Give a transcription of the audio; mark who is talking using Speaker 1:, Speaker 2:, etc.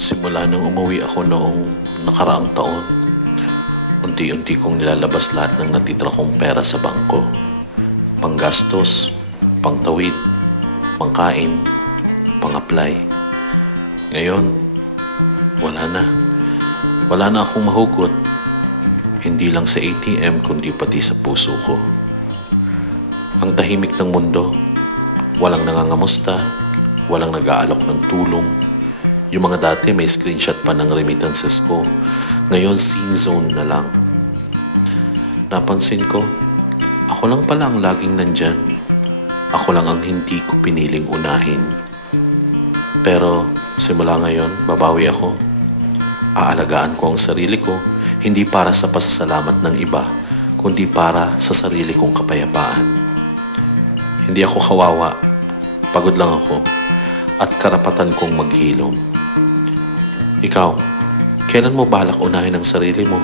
Speaker 1: Simula nung umuwi ako noong nakaraang taon, unti-unti kong nilalabas lahat ng natitira kong pera sa bangko. Panggastos, pangtawid, pangkain, pang-apply. Ngayon, wala na. Wala na akong mahugot. Hindi lang sa ATM kundi pati sa puso ko. Ang tahimik ng mundo. Walang nangangamusta. Walang nag-aalok ng tulong. Yung mga dati may screenshot pa ng remittances ko. Ngayon scene zone na lang. Napansin ko, ako lang pala ang laging nandyan. Ako lang ang hindi ko piniling unahin. Pero simula ngayon, babawi ako. Aalagaan ko ang sarili ko, hindi para sa pasasalamat ng iba, kundi para sa sarili kong kapayapaan. Hindi ako kawawa, pagod lang ako, at karapatan kong maghilom. Ikaw, kailan mo balak unahin ang sarili mo?